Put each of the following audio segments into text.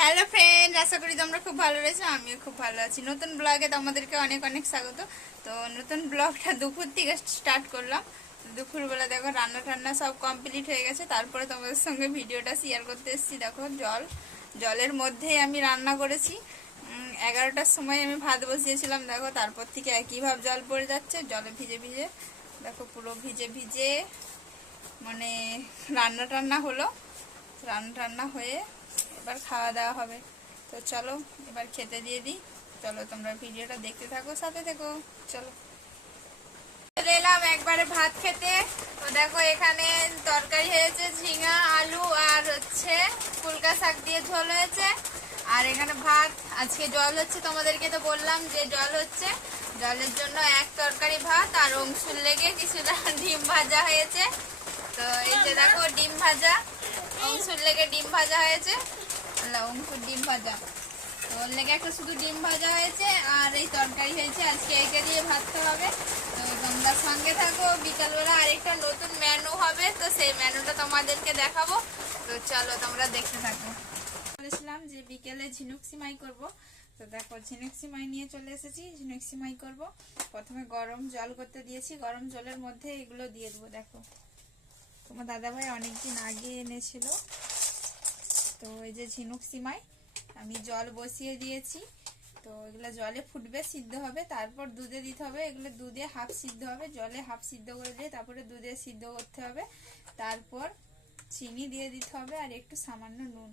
Hello friend আশা করি তোমরা খুব ভালো রয়েছো, আমিও খুব ভালো আছি। নতুন ব্লগে তোমাদেরকে অনেক অনেক স্বাগত। তো নতুন ব্লগটা দুপুর থেকে স্টার্ট করলাম। দুপুরবেলা দেখো রান্না টান্না সব কমপ্লিট হয়ে গেছে। তারপরে তোমাদের সঙ্গে ভিডিওটা শেয়ার করতে এসেছি। দেখো, জল। জলের মধ্যেই আমি রান্না করেছি। এগারোটার সময় আমি ভাত বসিয়েছিলাম। দেখো, তারপর থেকে একই ভাব জল পড়ে যাচ্ছে। জলে ভিজে ভিজে, দেখো, পুরো ভিজে ভিজে মানে রান্না টান্না হলো। রান্না টান্না হয়ে এবার খাওয়া দাওয়া হবে। তো চলো, এবার খেতে দিয়ে দিই। চলো তোমরা ভিডিওটা দেখতে থাকো, সাথে থেকো। চলো। চলে এলাম একবারে ভাত খেতে। তো দেখো, এখানে তরকারি হয়েছে, ঝিঙা, আলু আর হচ্ছে ফুলকা শাক দিয়ে ঝোল হয়েছে। আর এখানে ভাত, আজকে জল হচ্ছে, তোমাদেরকে তো বললাম যে জল হচ্ছে। জলের জন্য এক তরকারি ভাত আর অংশুর লেগে কিছুটা ডিম ভাজা হয়েছে। তো এই যে দেখো, ডিম ভাজা অংশুর লেগে ডিম ভাজা হয়েছে। অংশুর ডিম ভাজা। তো ওর লেগে একটা শুধু ডিম ভাজা হয়েছে, আর এই তরকারি হয়েছে। আজকে এইটা দিয়ে ভাজতে হবে তো তোমরা সঙ্গে থাকো, বিকালবেলা আরেকটা নতুন মেনু হবে, তো সেই মেনুটা তোমাদেরকে দেখাবো। তো চলো তোমরা দেখতে থাকো। বলেছিলাম যে বিকেলে ঝিনুক সিমাই করব। তো দেখো, ঝিনুক সিমাই নিয়ে চলে এসেছি, ঝিনুক সিমাই করব। প্রথমে গরম জল করতে দিয়েছি, গরম জলের মধ্যে এগুলো দিয়ে দেবো, দেখো। তোমার দাদাভাই অনেকদিন আগে এনেছিল। তো এই যে ঝিনুক সিমাই, আমি জল বসিয়ে দিয়েছি। তো এগুলো জলে ফুটবে, সিদ্ধ হবে। তারপর দুধে দিতে হবে। এগুলো দুধে হাফ সিদ্ধ হবে। জলে হাফ সিদ্ধ করে দিয়ে তারপরে দুধে সিদ্ধ করতে হবে। তারপর চিনি দিয়ে দিতে হবে আর একটু সামান্য নুন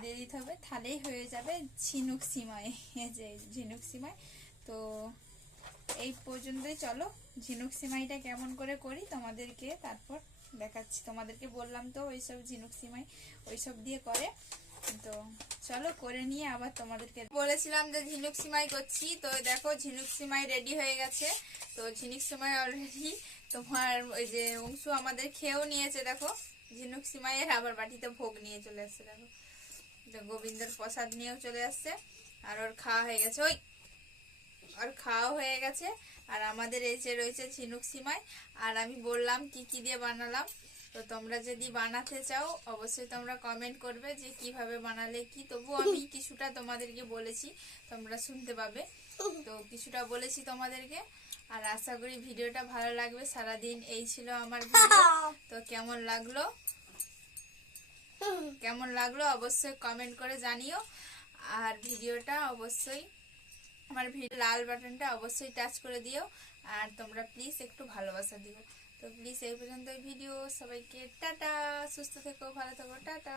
দিয়ে দিতে হবে। তাহলেই হয়ে যাবে ঝিনুক সিমাই। যে ঝিনুক সিমাই। তো এই পর্যন্তই চলো। ঝিনুক সিমাইটা কেমন করে করি তোমাদেরকে তারপর দেখাচ্ছি, তোমাদেরকে বললাম তো, ওইসব ঝিনুক সিমাই ওইসব দিয়ে করে। তো চলো করে নিয়ে আবার তোমাদেরকে বলেছিলাম যে ঝিনুক সিমাই করছি। তো দেখো ঝিনুক সিমাই রেডি হয়ে গেছে। তো ঝিনুক সিমাই অলরেডি তোমার ওই যে অংশু আমাদের খেয়েও নিয়েছে, দেখো। ঝিনুক সিমাইয়ের আবার বাটিতে ভোগ নিয়ে চলে আসছে, দেখো। গোবিন্দের প্রসাদ নিয়েও চলে আসছে, আর ওর খাওয়া হয়ে গেছে। ওই আর খাওয়া হয়ে গেছে। আর আমাদের যে রয়েছে ঝিনুক সিমাই, আর আমি বললাম কি কি দিয়ে বানালাম। তো তোমরা যদি বানাতে চাও, অবশ্যই তোমরা কমেন্ট করবে যে কীভাবে বানালে কি। তবু আমি কিছুটা তোমাদেরকে বলেছি, তোমরা শুনতে পাবে। তো কিছুটা বলেছি তোমাদেরকে, আর আশা করি ভিডিওটা ভালো লাগবে। সারাদিন এই ছিল আমার ভিডিও। তো কেমন লাগল? কেমন লাগল অবশ্যই কমেন্ট করে জানিও। আর ভিডিওটা অবশ্যই আমার ভিডিও লাল বাটনটা অবশ্যই টাচ করে দিও। আর তোমরা প্লিজ একটু ভালোবাসা দিও। তো প্লিজ এই পর্যন্ত ভিডিও সবাইকে টাটা, সুস্থ থেকো, ভালো থেকো, টাটা।